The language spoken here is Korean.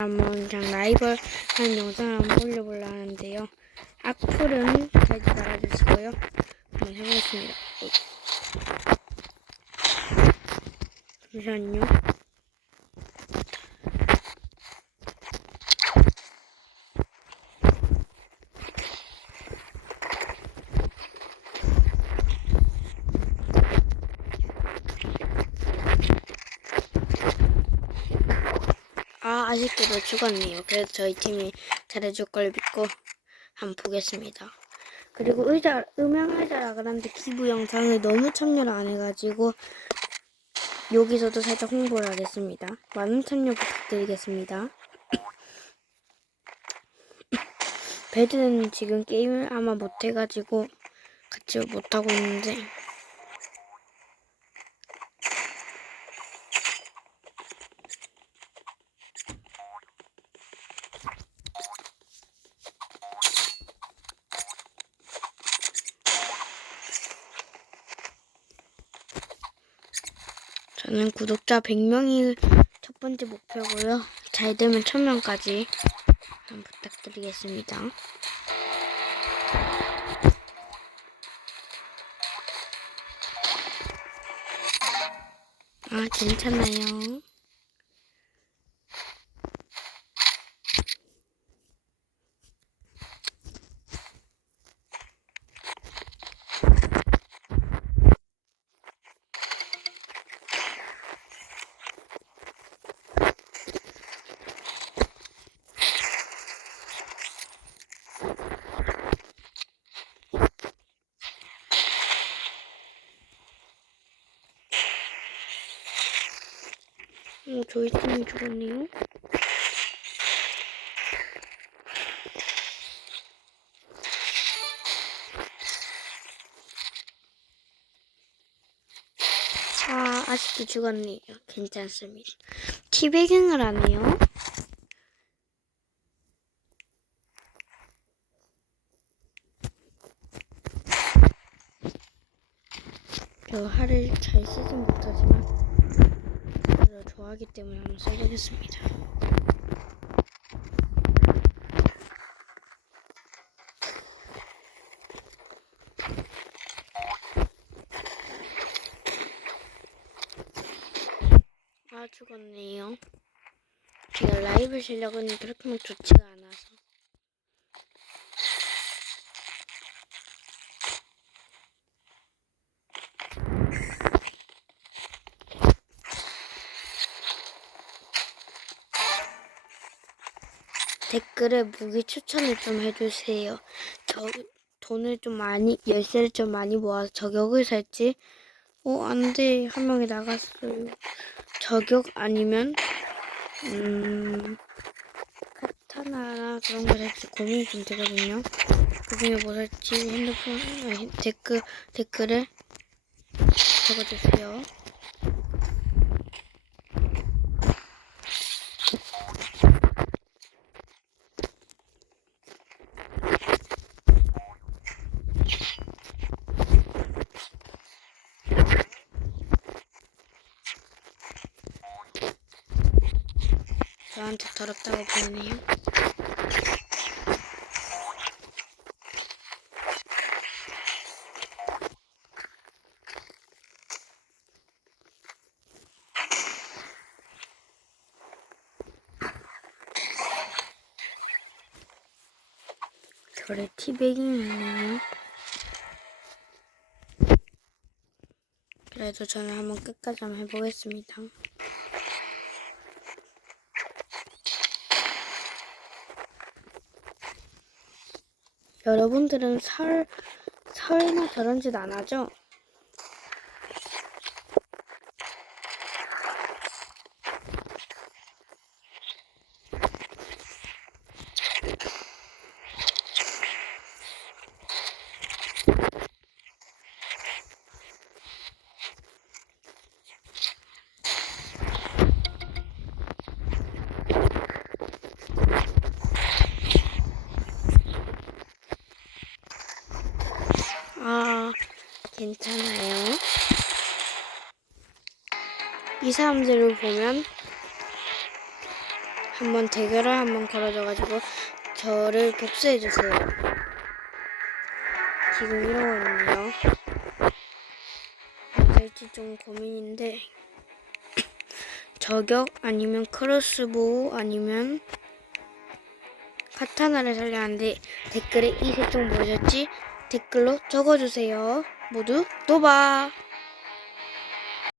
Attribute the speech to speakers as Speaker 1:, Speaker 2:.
Speaker 1: 한번 그냥 라이브 하는 영상을 한번 올려보려 하는데요. 악플은 달지 말아주시고요. 한번 해보겠습니다. 잠시만요. 아, 아쉽게도 죽었네요. 그래도 저희 팀이 잘해줄 걸 믿고 한번 보겠습니다. 그리고 의자, 음향 의자라 그런데 기부 영상을 너무 참여를 안 해가지고 여기서도 살짝 홍보를 하겠습니다. 많은 참여 부탁드리겠습니다. 배드는 지금 게임을 아마 못해가지고 같이 못하고 있는데 저는 구독자 100명이 첫 번째 목표고요. 잘 되면 1000명까지 한번 부탁드리겠습니다. 아, 괜찮아요. 어, 저희 팀이 죽었네요. 아, 아직도 죽었네요. 괜찮습니다. 티베깅을 하네요. 저 활을 잘 쓰진 못하지만 그래도 좋아하기 때문에 한번 써보겠습니다. 아 죽었네요. 제가 라이브 실력은 그렇게 좋지가 않아서. 댓글에 무기 추천을 좀 해주세요. 저 돈을 좀 많이 열쇠를 좀 많이 모아서 저격을 살지. 어 안돼 한 명이 나갔어요. 저격 아니면 음 카타나나 그런 거 살지 고민이 좀 되거든요. 그 중에 뭐 살지 핸드폰 아니, 댓글 댓글에 적어주세요. 저한테 더럽다고 보이네요. 별의 티베깅이네요. 그래도 저는 한번 끝까지 한번 해보겠습니다. 여러분들은 설, 설마 저런 짓 안 하죠? 아, 괜찮아요. 이 사람들을 보면 한번 대결을 한번 걸어줘가지고 저를 복수해주세요. 지금 이러고 있네요. 될지 좀 고민인데 저격 아니면 크로스보우 아니면 카타나를 살려야 하는데 댓글에 이셋중 뭐였지? 댓글로 적어주세요. 모두 또봐.